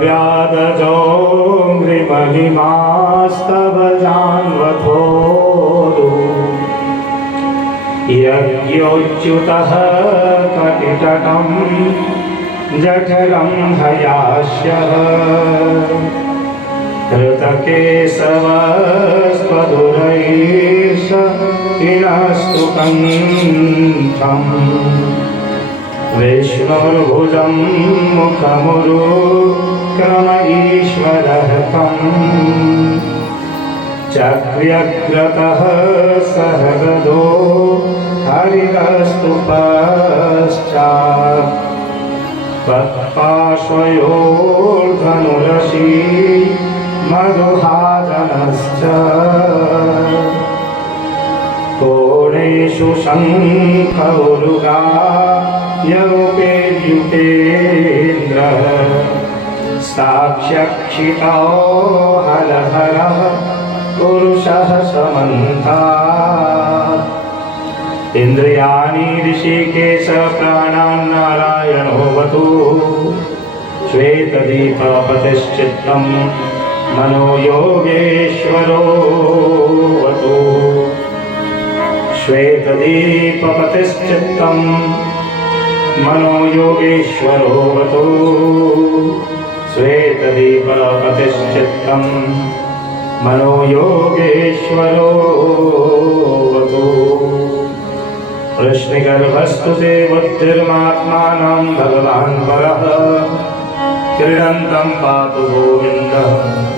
व्यादजोऽङ्घ्रिमहिमास्तव जान्वथोरु यज्ञोच्युतः कटितटं जठरं हयास्यः कृतकेशवस्त्वदुरैष इणस्तु कण्ठम् विष्णुर्भुजं मुखमुरुक्रम ईश्वरः तम् चक्र्यग्रतः सह गदो हरिरस्तु पश्चात् तत्पार्श्वयोर्धनुरशी मधुहादनश्च कोणेषु शङ्खौरुगा यौपेर्युपेन्द्रः साक्ष्यक्षितो हलहरः पुरुषः समन्तात् इन्द्रियाणि ऋषिकेश प्राणान् नारायणोऽवतु श्वेतदीपपतिश्चित्तं मनो योगेश्वरोऽवतु श्वेतदीपपतिश्चित्तं मनो योगेश्वरोऽवतु श्वेतदीपपतिश्चित्तं मनो योगेश्वरोऽवतु वृष्णिगर्भस्तु देवोत्तिर्मात्मानं भगवान् परः क्रीडन्तं पातु गोविन्दः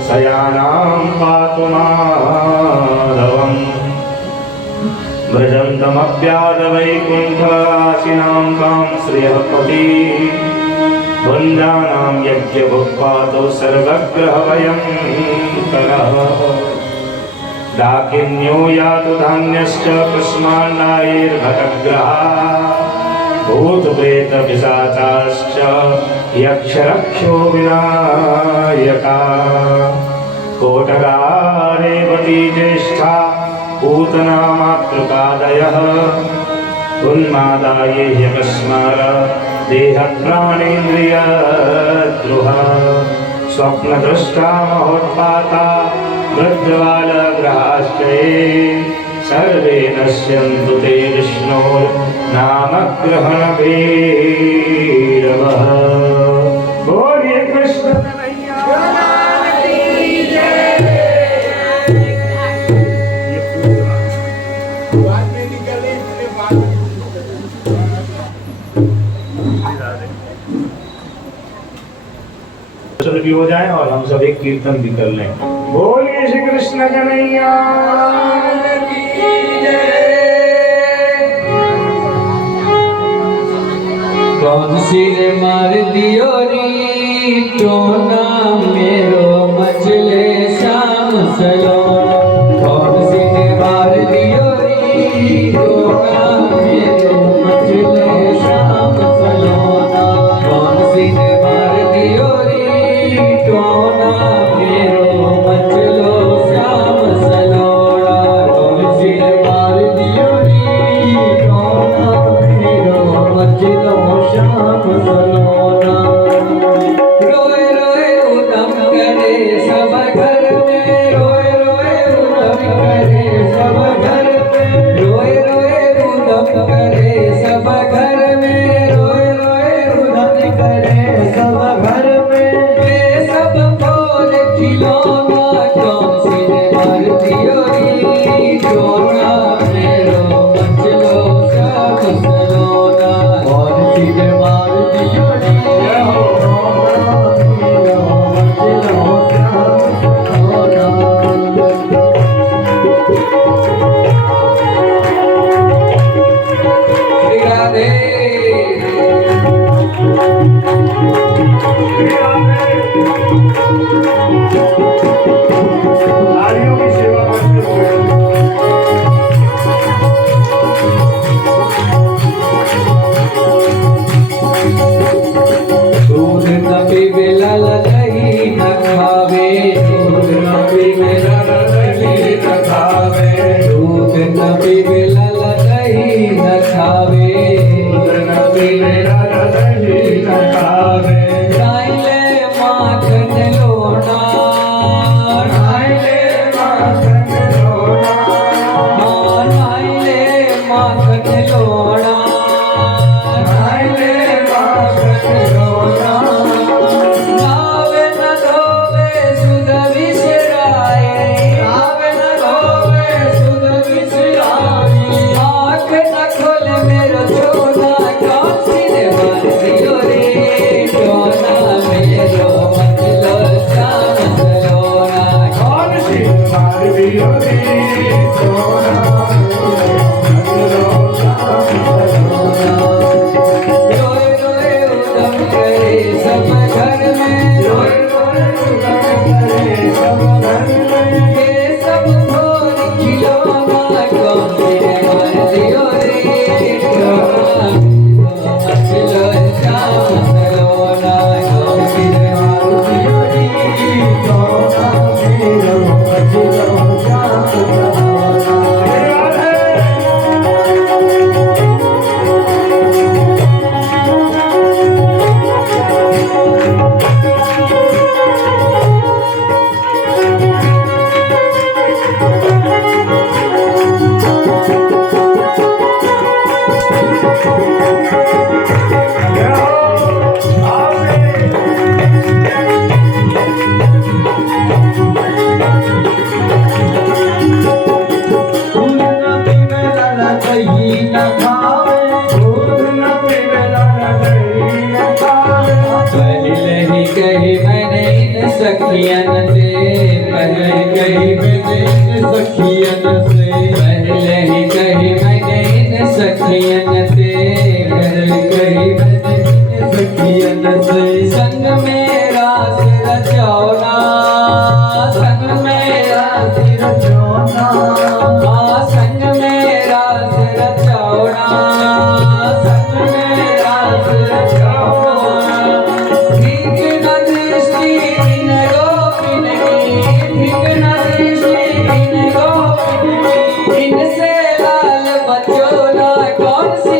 शयानां पातु माधवम् व्रजन्तमप्यादवैकुण्ठवासिनां कां श्रियः पति भुञ्जानां यज्ञभुक्पातो सर्वग्रहभयङ्करः डाकिन्यो यातु धान्यश्च कुष्माण्डायैर्भटग्रहाः भूतप्रेतपिशाचाश्च यक्षरक्षो विनायकाः कोटका रेवती ज्येष्ठा पूतना मातृकादयः उन्मादाये ह्यकस्मार देहप्राणेन्द्रियद्रुहा स्वप्नदृष्टा महोत्पाता वृद्धबालग्रहाश्च ये सर्वे नश्यन्तु ते विष्णोर्नामग्रहणभैरवः। बोलिए कृष्ण भी हो जाए और हम सब एक कीर्तन भी कर लें। बोलिए श्री कृष्ण कन्हैया की जय। कौन सी ने मार दियो री टोना मेरो मचले शाम सलो। कौन सी ने मार दियो री टोना मेरो मचले शाम सलोना। कौन सी ने मार दियो टोना मेरो मचलो श्याम सलोड़ा। कौन सी ने मार दियो टोना मेरो मचलो श्याम सलोड़ा। रोए रोए उदम करे सब घर में, रोए रोए उदम करे सब घर में, रोए रोए उदम करे सब घर में, रोए रोए उदम करे सब घर में। खिलौना कौन सी ने मार दियो टोना मेरो मचलो श्याम सलोना। कौन सी ने मार दियो टोना मेरो मचलो श्याम सलोना। श्री राधे नारियों की सेवा करते हुए दूध न पीवे लाला दही न खावे, दूध न पीवे लाला दही न खावे, दूध न पीवे लाला दही न खावे, दूध न पीवे लाला दही न खावे। गाय ले माथ रोए रोए उदम करे सब घर में, रोए रोए उदम करे सब घर में। ये सब भोर खिलौना कौन तेरे मार दियो रे, खिलो श्याम सलोना कौन तेरे मार दियो रे, खिलो श्याम सलोना। पहले ही कही मैंने इन सखियन से, पहले कही मैंने इन सखियन से, पहले ही कही मैंने इन सखियन से, पहले कही मैंने इन सखियन से। संग मेरा सिर चौना, संग मेरा सिर चौना, संग मेरा सिर चौना, संग मेरा सिर चौना। ठीक न दृष्टि इन गोपिन की, ठीक न दृष्टि इन गोपिन की, इनसे लाल बचोला कौन सी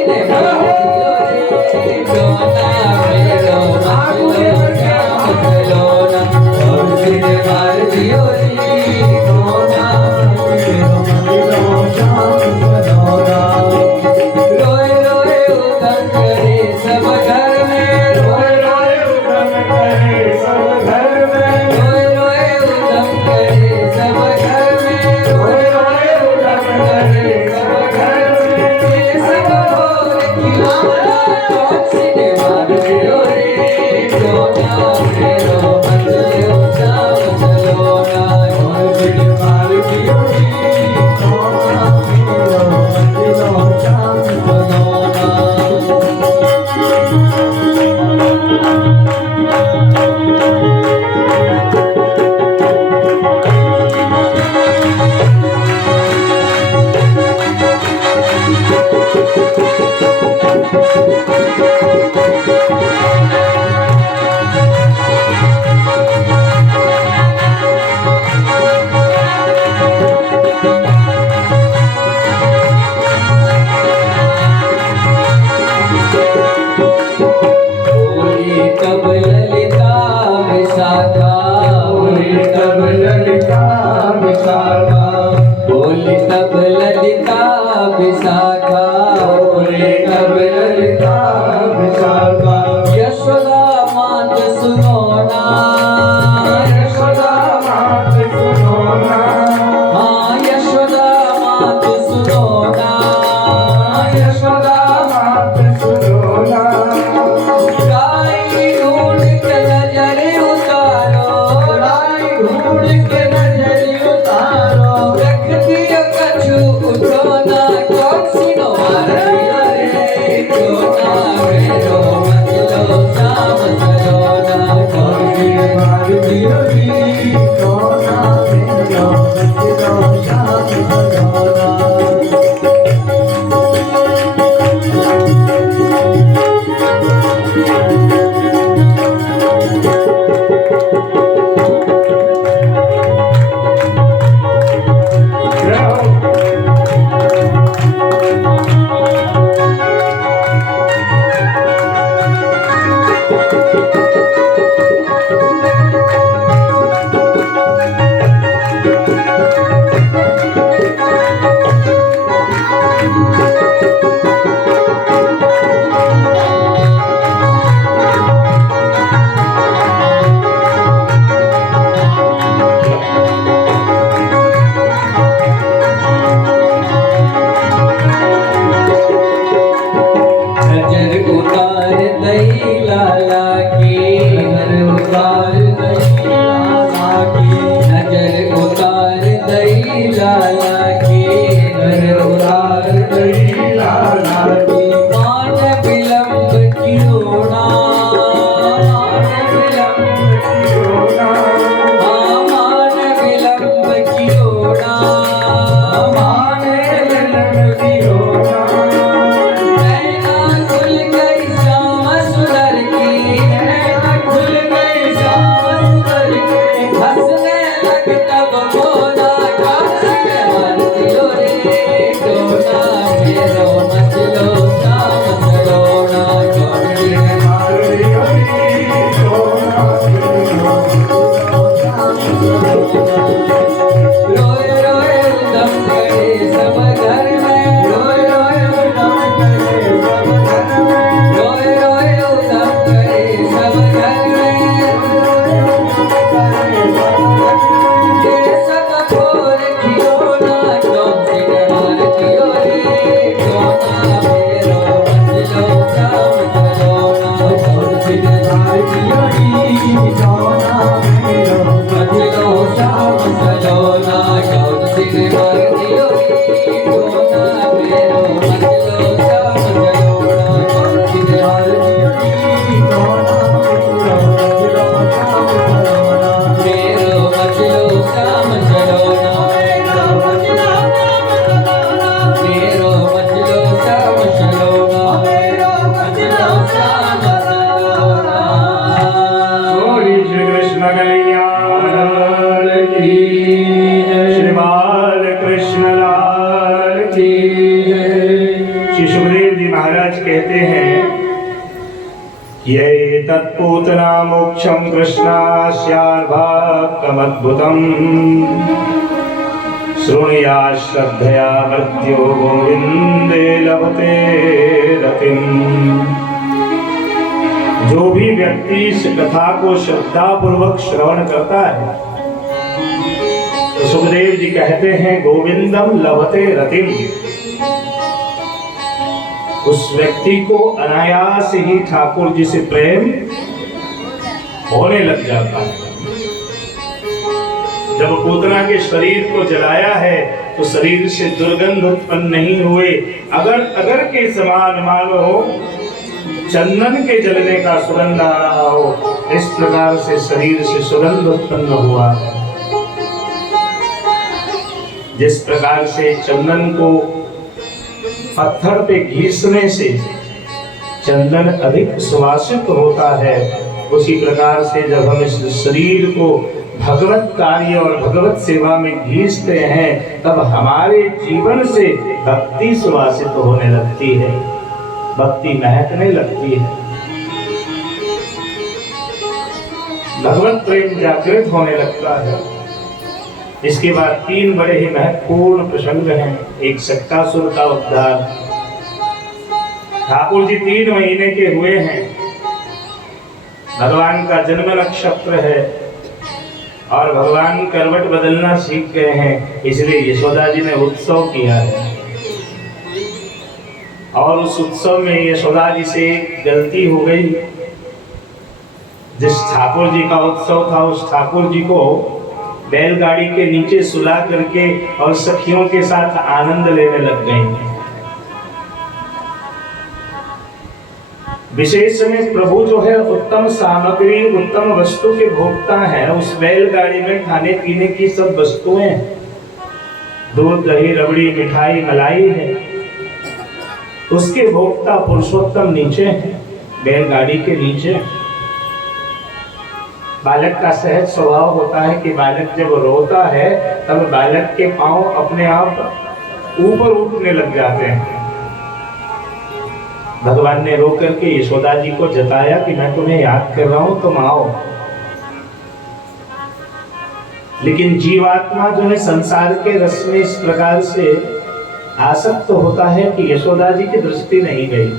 पूतना मोक्षं कृष्णास्यार्भाकमद्भुतम् शृणुया श्रद्धया मृत्यो गोविंदे लभते रतिम्। जो भी व्यक्ति इस कथा को श्रद्धा पूर्वक श्रवण करता है तो सुखदेव जी कहते हैं गोविंदम लभते रतिम, उस व्यक्ति को अनायास ही ठाकुर जी से प्रेम होने लग जाता है। जब पूतना के शरीर को जलाया है तो शरीर से दुर्गंध उत्पन्न नहीं हुए, अगर के समान मानो चंदन के जलने का सुगंध आ रहा हो, इस प्रकार से शरीर से सुगंध उत्पन्न हुआ है। जिस प्रकार से चंदन को पत्थर पे घिसने से चंदन अधिक सुवासित होता है, उसी प्रकार से जब हम इस शरीर को भगवत कार्य और भगवत सेवा में घिसते हैं तब हमारे जीवन से भक्ति सुवासित होने लगती है, भक्ति महकने लगती है, भगवत प्रेम जागृत होने लगता है। इसके बाद 3 बड़े ही महत्वपूर्ण प्रसंग हैं। एक शक्तासुर का उद्धार। ठाकुर जी 3 महीने के हुए हैं, भगवान का जन्म नक्षत्र है और भगवान करवट बदलना सीख गए हैं, इसलिए यशोदा जी ने उत्सव किया है। और उस उत्सव में यशोदा जी से एक गलती हो गई। जिस ठाकुर जी का उत्सव था उस ठाकुर जी को बैलगाड़ी के नीचे सुला करके और सखियों के साथ आनंद लेने लग गई। विशेष में प्रभु जो है उत्तम सामग्री उत्तम वस्तु के भोक्ता हैं। उस बैलगाड़ी में खाने पीने की सब वस्तुएं, दूध दही रबड़ी मिठाई मलाई है, उसके भोक्ता पुरुषोत्तम नीचे हैं, बैलगाड़ी के नीचे। बालक का सहज स्वभाव होता है कि बालक जब रोता है तब बालक के पांव अपने आप ऊपर उठने लग जाते हैं। भगवान ने रो करके यशोदा जी को जताया कि मैं तुम्हें याद कर रहा हूं, तुम आओ। लेकिन जीवात्मा जो है संसार के रस में इस प्रकार से आसक्त होता है कि यशोदा जी की दृष्टि नहीं गई।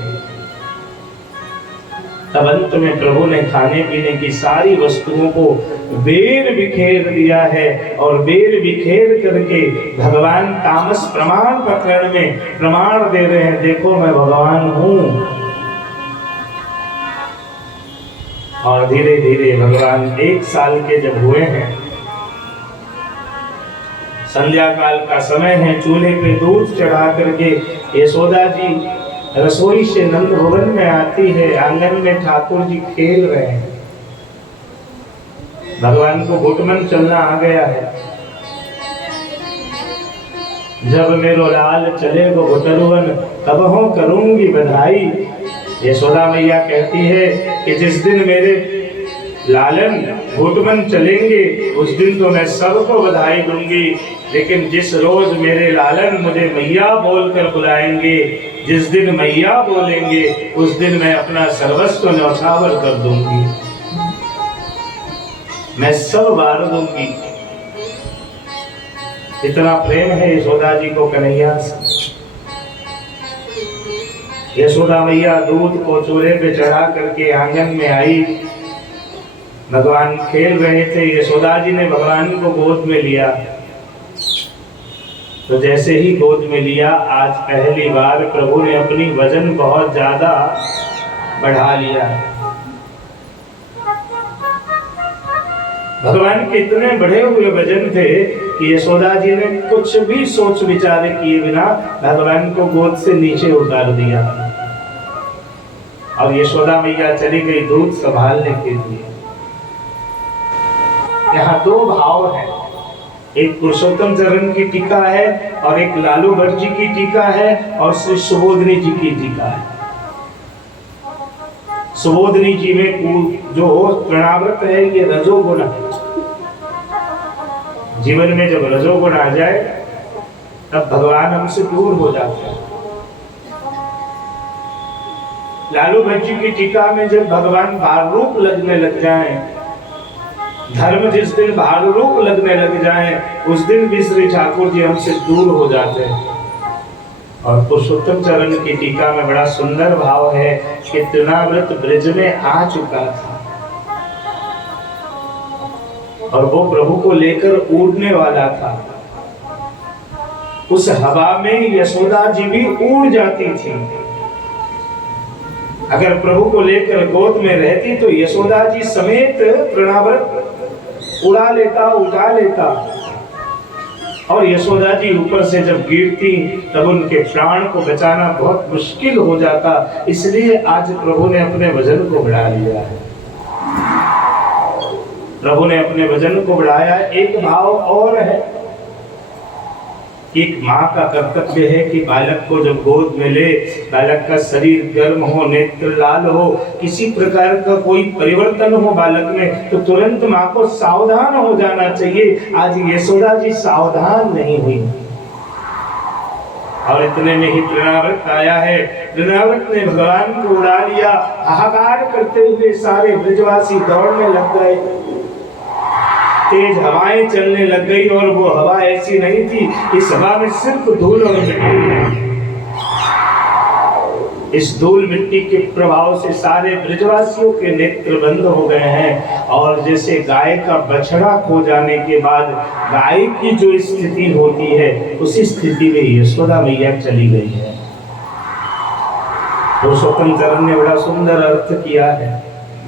तब अंत में प्रभु ने खाने पीने की सारी वस्तुओं को बेर बिखेर दिया है और बेर बिखेर करके भगवान तामस प्रमाण प्रकरण में प्रमाण दे रहे हैं, देखो मैं भगवान हूं। और धीरे धीरे भगवान 1 साल के जब हुए हैं, संध्या काल का समय है, चूल्हे पे दूध चढ़ा करके यशोदा जी रसोई से नंद भवन में आती है। आंगन में ठाकुर जी खेल रहे हैं, भगवान को घुटमन चलना आ गया है। जब मेरो लाल चले वो घुटरुवन तब हो करूंगी बधाई। यशोदा मैया कहती है कि जिस दिन मेरे लालन घुटमन चलेंगे उस दिन तो मैं सबको बधाई दूंगी, लेकिन जिस रोज मेरे लालन मुझे मैया बोलकर बुलाएंगे, जिस दिन मैया बोलेंगे उस दिन मैं अपना सर्वस्व न्यौछावर कर दूंगी, मैं सब वार दूंगी। इतना प्रेम है यशोदा जी को कन्हैया से। यशोदा मैया दूध को चूल्हे पे चढ़ा करके आंगन में आई, भगवान खेल रहे थे। यशोदा जी ने भगवान को गोद में लिया, तो जैसे ही गोद में लिया, आज पहली बार प्रभु ने अपनी वजन बहुत ज्यादा बढ़ा लिया। भगवान के इतने बढ़े हुए वजन थे कि यशोदा जी ने कुछ भी सोच विचार किए बिना भगवान को गोद से नीचे उतार दिया और यशोदा मैया चली गई दूध संभालने के लिए। यहाँ 2 भाव है, एक पुरुषोत्तम चरण की टीका है और एक लालू भट्ट जी की टीका है और श्री सुबोधनी जी की टीका है। सुबोधनी जी में जो तृणाव्रत है ये रजोगुण है। जीवन में जब रजोगुण आ जाए तब भगवान हमसे दूर हो जाते हैं। लालू भट्ट जी की टीका में जब भगवान भार रूप लगने लग जाए, धर्म जिस दिन भार रूप लगने लग जाए, उस दिन भी श्री ठाकुर जी हमसे दूर हो जाते हैं। और पुरुषोत्तम चरण की टीका में बड़ा सुंदर भाव है कि तृणावृत ब्रज में आ चुका था और वो प्रभु को लेकर उड़ने वाला था। उस हवा में यशोदा जी भी उड़ जाती थी। अगर प्रभु को लेकर गोद में रहती तो यशोदा जी समेत तृणावृत उड़ा लेता, उठा लेता, और यशोदा जी ऊपर से जब गिरती तब उनके प्राण को बचाना बहुत मुश्किल हो जाता। इसलिए आज प्रभु ने अपने वजन को बढ़ा लिया है। प्रभु ने अपने वजन को बढ़ाया। एक भाव और है, एक माँ का कर्तव्य है कि बालक को जब गोद में ले, बालक का शरीर गर्म हो, नेत्र लाल हो, किसी प्रकार का कोई परिवर्तन हो बालक में, तो तुरंत माँ को सावधान हो जाना चाहिए। आज यशोदा जी सावधान नहीं हुई और इतने में ही तृणावृत आया है। तृणावृत ने भगवान को उड़ा लिया। हाहाकार करते हुए सारे ब्रजवासी दौड़ने लग गए। तेज हवाएं चलने लग गई और वो हवा ऐसी नहीं थी, इस हवा में सिर्फ धूल और मिट्टी। इस धूल मिट्टी के प्रभाव से सारे ब्रजवासियों के नेत्र बंद हो गए हैं और जैसे गाय का बछड़ा खो जाने के बाद गाय की जो स्थिति होती है, उसी स्थिति में यशोदा मैया चली गई है। पुरुषोत्तम चरण ने बड़ा सुंदर अर्थ किया है।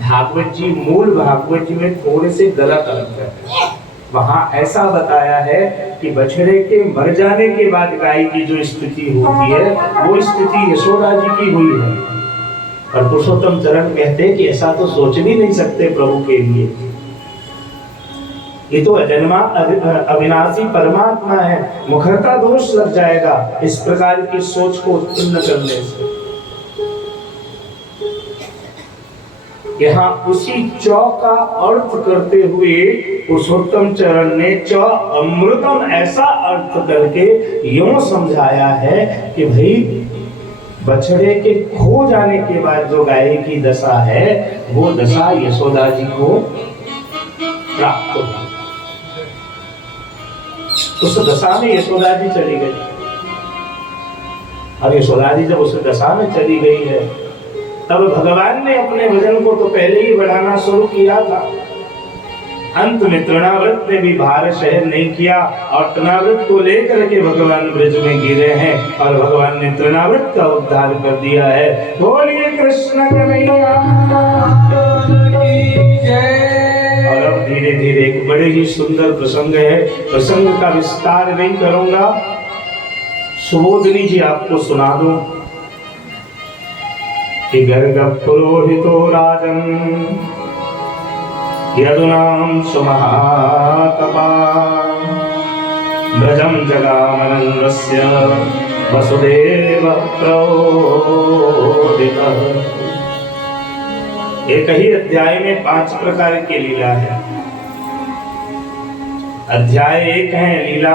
भागवत जी, मूल भागवत जी में थोड़े से गलत अर्थ है। वहां ऐसा बताया है कि बछड़े के मर जाने के बाद गाय की जो स्थिति होती है, वो स्थिति यशोदा जी की हुई है। और पुरुषोत्तम चरण कहते हैं कि ऐसा तो सोच भी नहीं सकते प्रभु के लिए। ये तो अजन्मा अविनाशी परमात्मा है, मुखरता दोष लग जाएगा इस प्रकार की सोच को उत्पन्न करने से। यहाँ उसी चौ का अर्थ करते हुए पुरुषोत्तम चरण ने चौ अमृतम ऐसा अर्थ करके यूं समझाया है कि भाई बछड़े के खो जाने के बाद जो गाय की दशा है, वो दशा यशोदा जी को प्राप्त हुई। उस दशा में यशोदा जी चली गई। अब यशोदा जी जब उस दशा में चली गई है, तब भगवान ने अपने वजन को तो पहले ही बढ़ाना शुरू किया था। अंत में तृणावृत ने भी भार सहन नहीं किया और तृणावृत को लेकर के भगवान ब्रज में गिरे हैं और भगवान ने तृणावृत का उद्धार कर दिया है। बोलिए कृष्ण कन्हैया की जय। और अब धीरे धीरे एक बड़े ही सुंदर प्रसंग है, प्रसंग का विस्तार नहीं करूंगा, सुबोधनी जी आपको सुना दूं कि गर्ग पुरोहितो राजन यदुनाम सुमहातपा ब्रजम जगामनन्वस्य वसुदेव प्रोदितः। एक ही अध्याय में 5 प्रकार की लीला है। अध्याय 1 है लीला